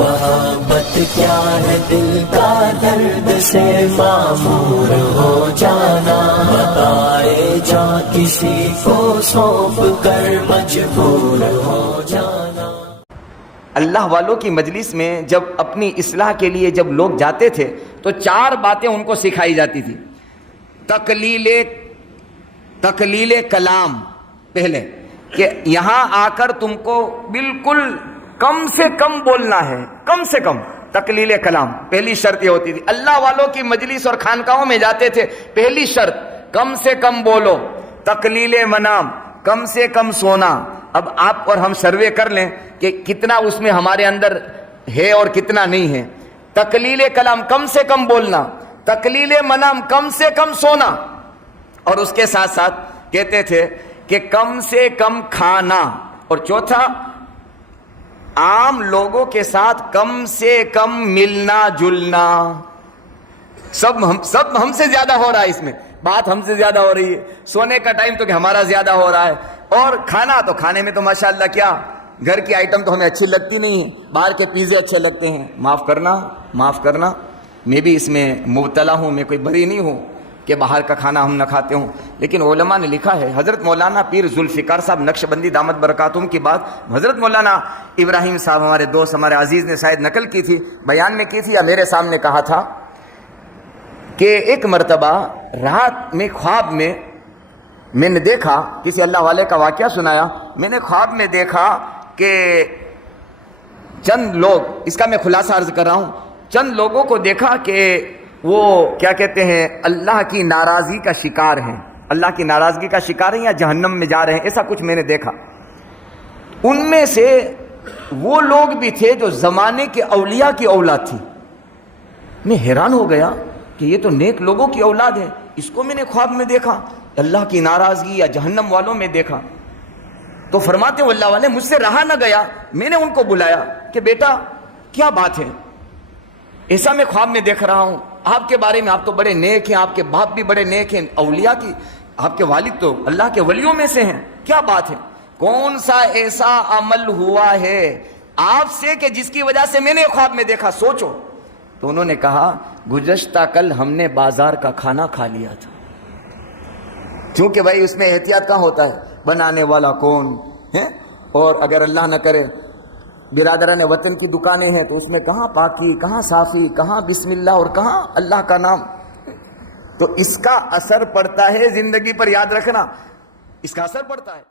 محبت کیا ہے دل کا درد سے معمور ہو جانا، بتائے جا کسی کو سونپ کر مجبور ہو جانا۔ اللہ والوں کی مجلس میں جب اپنی اصلاح کے لیے جب لوگ جاتے تھے تو 4 باتیں ان کو سکھائی جاتی تھی۔ تقلیل کلام، پہلے کہ یہاں آ کر تم کو بالکل کم سے کم بولنا ہے، کم سے کم۔ تقلیل کلام پہلی شرط یہ ہوتی تھی۔ اللہ والوں کی مجلس اور خانقاہوں میں جاتے تھے، پہلی شرط کم سے کم بولو۔ تقلیل منام، کم سے کم سونا۔ اب آپ اور ہم سروے کر لیں کہ کتنا اس میں ہمارے اندر ہے اور کتنا نہیں ہے۔ تقلیل کلام، کم سے کم بولنا۔ تقلیل منام، کم سے کم سونا۔ اور اس کے ساتھ ساتھ کہتے تھے کہ کم سے کم کھانا۔ اور چوتھا، عام لوگوں کے ساتھ کم سے کم ملنا جلنا۔ سب ہم سے زیادہ ہو رہا ہے، اس میں بات ہم سے زیادہ ہو رہی ہے۔ سونے کا ٹائم تو کہ ہمارا زیادہ ہو رہا ہے، اور کھانا تو کھانے میں تو ماشاءاللہ کیا، گھر کی آئٹم تو ہمیں اچھی لگتی نہیں ہے، باہر کے پیزے اچھے لگتے ہیں۔ معاف کرنا، میں بھی اس میں مبتلا ہوں، میں کوئی بری نہیں ہوں کہ باہر کا کھانا ہم نہ کھاتے ہوں، لیکن علماء نے لکھا ہے، حضرت مولانا پیر ذوالفقار صاحب نقشبندی دامت برکاتہم کی بات حضرت مولانا ابراہیم صاحب ہمارے دوست، ہمارے عزیز نے شاید نقل کی تھی، بیان میں کی تھی یا میرے سامنے کہا تھا کہ ایک مرتبہ رات میں خواب میں نے دیکھا، کسی اللہ والے کا واقعہ سنایا، میں نے خواب میں دیکھا کہ چند لوگ، اس کا میں خلاصہ عرض کر رہا ہوں، چند لوگوں کو دیکھا کہ وہ کیا کہتے ہیں، اللہ کی ناراضگی کا شکار ہیں، اللہ کی ناراضگی کا شکار ہیں یا جہنم میں جا رہے ہیں، ایسا کچھ میں نے دیکھا۔ ان میں سے وہ لوگ بھی تھے جو زمانے کے اولیاء کی اولاد تھی۔ میں حیران ہو گیا کہ یہ تو نیک لوگوں کی اولاد ہے، اس کو میں نے خواب میں دیکھا، اللہ کی ناراضگی یا جہنم والوں میں دیکھا۔ تو فرماتے ہیں اللہ والے، مجھ سے رہا نہ گیا، میں نے ان کو بلایا کہ بیٹا کیا بات ہے، ایسا میں خواب میں دیکھ رہا ہوں، آپ کے بارے میں، آپ تو بڑے نیک ہیں، آپ کے باپ بھی بڑے نیک ہیں، اولیاء کی، آپ کے والد تو اللہ کے ولیوں میں سے ہیں، کیا بات ہے، کون سا ایسا عمل ہوا ہے آپ سے کہ جس کی وجہ سے میں نے خواب میں دیکھا، سوچو۔ تو انہوں نے کہا گزشتہ کل ہم نے بازار کا کھانا کھا لیا تھا۔ چونکہ بھائی اس میں احتیاط کہاں ہوتا ہے، بنانے والا کون ہے، اور اگر اللہ نہ کرے برادران وطن کی دکانیں ہیں تو اس میں کہاں پاکی، کہاں صافی، کہاں بسم اللہ اور کہاں اللہ کا نام۔ تو اس کا اثر پڑتا ہے زندگی پر، یاد رکھنا اس کا اثر پڑتا ہے۔